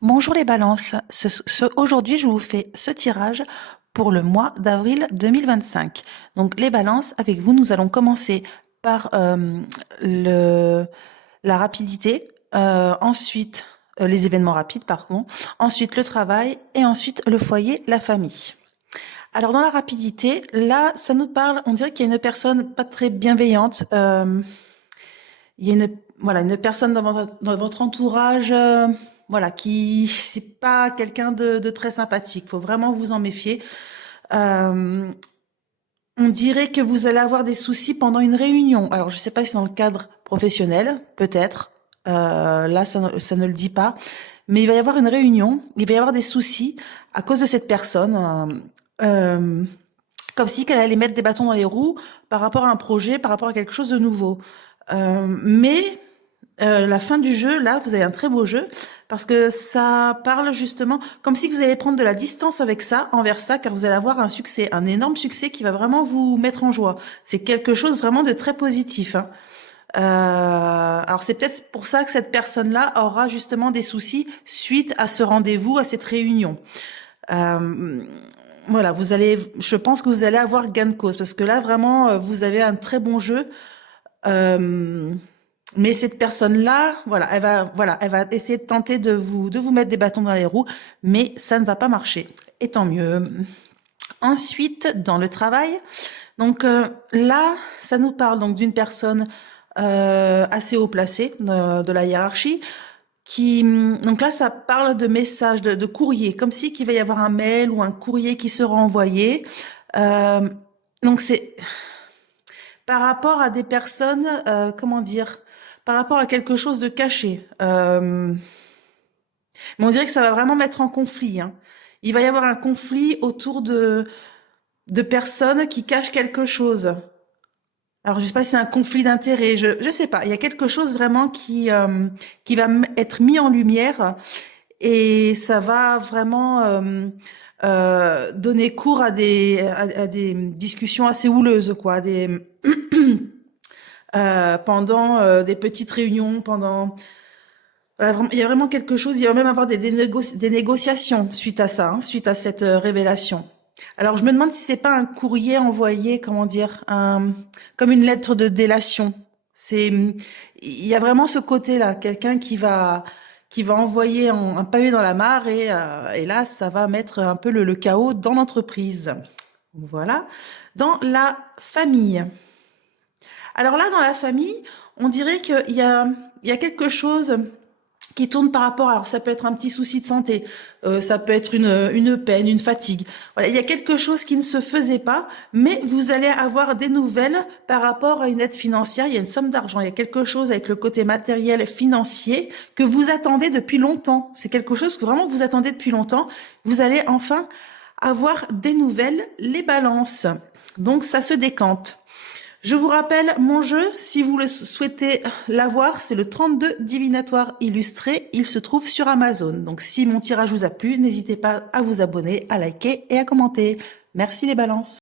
Bonjour les balances, aujourd'hui je vous fais ce tirage pour le mois d'avril 2025. Donc les balances, avec vous, nous allons commencer par le, la rapidité, ensuite les événements rapides, pardon, ensuite le travail et ensuite le foyer, la famille. Alors dans la rapidité, là, ça nous parle, on dirait qu'il y a une personne pas très bienveillante, il y a une personne dans votre entourage, voilà, qui c'est pas quelqu'un de très sympathique. Faut vraiment vous en méfier. Euh, on dirait que vous allez avoir des soucis pendant une réunion. Alors, je sais pas si c'est dans le cadre professionnel, peut-être. Là, ça ne le dit pas. Mais il va y avoir une réunion, il va y avoir des soucis à cause de cette personne. Comme si qu'elle allait mettre des bâtons dans les roues par rapport à un projet, par rapport à quelque chose de nouveau. Mais la fin du jeu, là, vous avez un très beau jeu parce que ça parle justement comme si vous allez prendre de la distance avec ça, envers ça, car vous allez avoir un succès, un énorme succès qui va vraiment vous mettre en joie. C'est quelque chose vraiment de très positif, hein. Alors c'est peut-être pour ça que cette personne-là aura justement des soucis suite à ce rendez-vous, à cette réunion. Euh, voilà, je pense que vous allez avoir gain de cause parce que là vraiment, vous avez un très bon jeu. Euh, mais cette personne-là, voilà, elle va essayer de tenter de vous mettre des bâtons dans les roues, mais ça ne va pas marcher. Et tant mieux. Ensuite, dans le travail, donc là, ça nous parle donc d'une personne assez haut placée de la hiérarchie, donc là, ça parle de messages, de courrier, comme si qu'il va y avoir un mail ou un courrier qui sera envoyé. Euh, donc c'est par rapport à des personnes, comment dire, par rapport à quelque chose de caché. Mais on dirait que ça va vraiment mettre en conflit, hein. Il va y avoir un conflit autour de personnes qui cachent quelque chose. Alors, je sais pas si c'est un conflit d'intérêts, je sais pas. Il y a quelque chose vraiment qui va être mis en lumière et ça va vraiment donner cours à des discussions assez houleuses, quoi, pendant des petites réunions, pendant voilà, il y a vraiment quelque chose, il va même avoir des négociations suite à ça, hein, suite à cette révélation. Alors je me demande si c'est pas un courrier envoyé, comment dire, comme une lettre de délation. C'est, il y a vraiment ce côté-là, quelqu'un qui va envoyer un pavé dans la mare et là ça va mettre un peu le chaos dans l'entreprise. Voilà. Dans la famille. Alors là, dans la famille, on dirait il y a quelque chose qui tourne par rapport, alors ça peut être un petit souci de santé, ça peut être une peine, une fatigue. Voilà, il y a quelque chose qui ne se faisait pas, mais vous allez avoir des nouvelles par rapport à une aide financière, il y a une somme d'argent, il y a quelque chose avec le côté matériel, financier, que vous attendez depuis longtemps. C'est quelque chose que vraiment vous attendez depuis longtemps. Vous allez enfin avoir des nouvelles, les balances. Donc ça se décante. Je vous rappelle mon jeu, si vous le souhaitez l'avoir, c'est le 32 divinatoire illustré. Il se trouve sur Amazon. Donc si mon tirage vous a plu, n'hésitez pas à vous abonner, à liker et à commenter. Merci les balances.